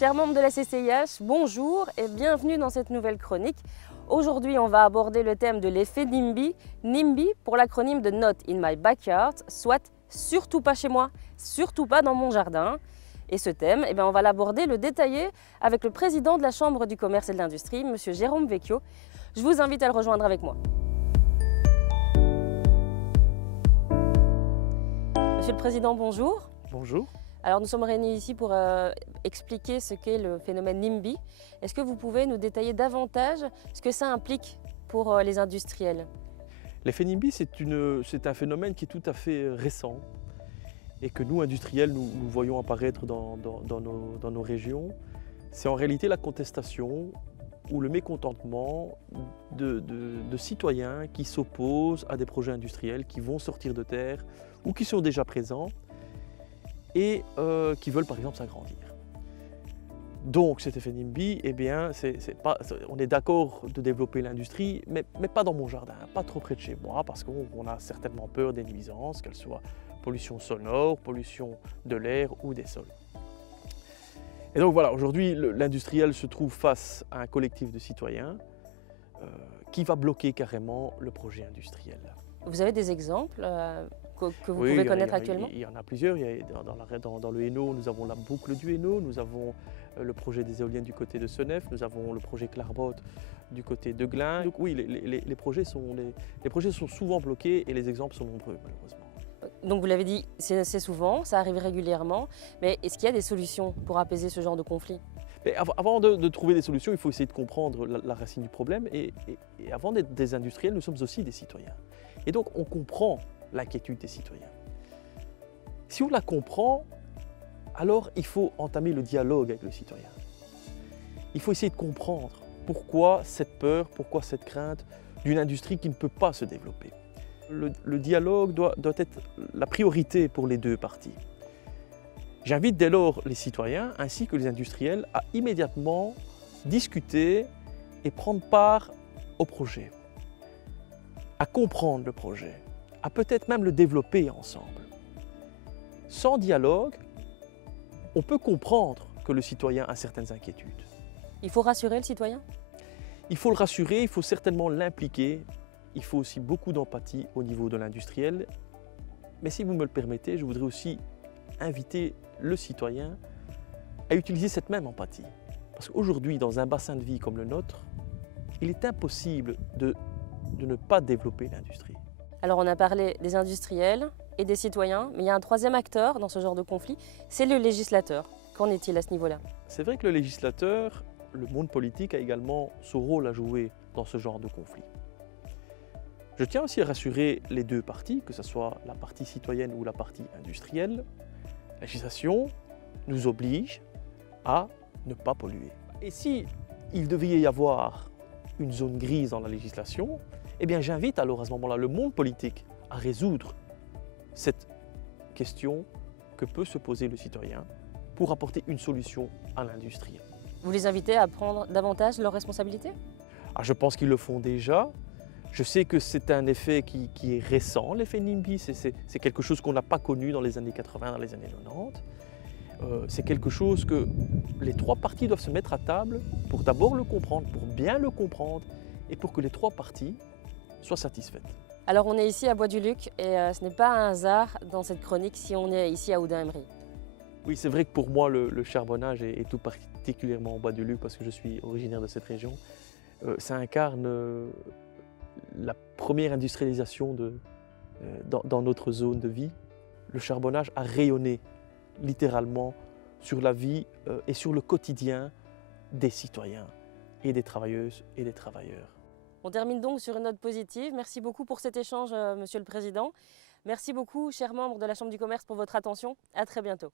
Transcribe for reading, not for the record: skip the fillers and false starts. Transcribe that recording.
Chers membres de la CCIH, bonjour et bienvenue dans cette nouvelle chronique. Aujourd'hui, on va aborder le thème de l'effet NIMBY. NIMBY pour l'acronyme de Not in my backyard, soit surtout pas chez moi, surtout pas dans mon jardin. Et ce thème, on va l'aborder, le détailler avec le président de la Chambre du commerce et de l'industrie, M. Jérôme Vecchio. Je vous invite à le rejoindre avec moi. Monsieur le Président, bonjour. Bonjour. Alors nous sommes réunis ici pour expliquer ce qu'est le phénomène NIMBY. Est-ce que vous pouvez nous détailler davantage ce que ça implique pour les industriels? L'effet NIMBY, c'est un phénomène qui est tout à fait récent et que nous, industriels, nous voyons apparaître dans nos régions. C'est en réalité la contestation ou le mécontentement de citoyens qui s'opposent à des projets industriels qui vont sortir de terre ou qui sont déjà présents et qui veulent par exemple s'agrandir. Donc cet effet NIMBY, on est d'accord de développer l'industrie, mais pas dans mon jardin, pas trop près de chez moi, parce qu'on a certainement peur des nuisances, qu'elles soient pollution sonore, pollution de l'air ou des sols. Et donc voilà, aujourd'hui l'industriel se trouve face à un collectif de citoyens qui va bloquer carrément le projet industriel. Vous avez des exemples que vous pouvez connaître actuellement? Il y en a plusieurs. Dans le Hainaut, nous avons la boucle du Hainaut, nous avons le projet des éoliennes du côté de Senef, nous avons le projet Clairbotte du côté de Glin. Donc oui, les projets sont souvent bloqués et les exemples sont nombreux malheureusement. Donc vous l'avez dit, c'est souvent, ça arrive régulièrement, mais est-ce qu'il y a des solutions pour apaiser ce genre de conflit? Mais avant de trouver des solutions, il faut essayer de comprendre la racine du problème et avant d'être des industriels, nous sommes aussi des citoyens. Et donc on comprend l'inquiétude des citoyens. Si on la comprend, alors il faut entamer le dialogue avec le citoyen. Il faut essayer de comprendre pourquoi cette peur, pourquoi cette crainte d'une industrie qui ne peut pas se développer. Le dialogue doit être la priorité pour les deux parties. J'invite dès lors les citoyens ainsi que les industriels à immédiatement discuter et prendre part au projet, à comprendre le projet, à peut-être même le développer ensemble. Sans dialogue, on peut comprendre que le citoyen a certaines inquiétudes. Il faut rassurer le citoyen? Il faut le rassurer, il faut certainement l'impliquer. Il faut aussi beaucoup d'empathie au niveau de l'industriel. Mais si vous me le permettez, je voudrais aussi inviter le citoyen à utiliser cette même empathie. Parce qu'aujourd'hui, dans un bassin de vie comme le nôtre, il est impossible de ne pas développer l'industrie. Alors on a parlé des industriels et des citoyens, mais il y a un troisième acteur dans ce genre de conflit, c'est le législateur. Qu'en est-il à ce niveau-là? C'est vrai que le législateur, le monde politique a également son rôle à jouer dans ce genre de conflit. Je tiens aussi à rassurer les deux parties, que ce soit la partie citoyenne ou la partie industrielle. La législation nous oblige à ne pas polluer. Et si il devait y avoir une zone grise dans la législation, j'invite alors à ce moment-là le monde politique à résoudre cette question que peut se poser le citoyen pour apporter une solution à l'industrie. Vous les invitez à prendre davantage leurs responsabilités? Je pense qu'ils le font déjà. Je sais que c'est un effet qui est récent, l'effet NIMBY. C'est quelque chose qu'on n'a pas connu dans les années 80, dans les années 90. C'est quelque chose que les trois parties doivent se mettre à table pour d'abord le comprendre, pour bien le comprendre et pour que les trois parties soient satisfaites. Alors on est ici à Bois-du-Luc et ce n'est pas un hasard dans cette chronique si on est ici à Oudin-Emery. Oui, c'est vrai que pour moi le charbonnage et tout particulièrement au Bois-du-Luc parce que je suis originaire de cette région, ça incarne la première industrialisation dans notre zone de vie. Le charbonnage a rayonné littéralement sur la vie et sur le quotidien des citoyens et des travailleuses et des travailleurs. On termine donc sur une note positive. Merci beaucoup pour cet échange, Monsieur le Président. Merci beaucoup, chers membres de la Chambre du commerce, pour votre attention. À très bientôt.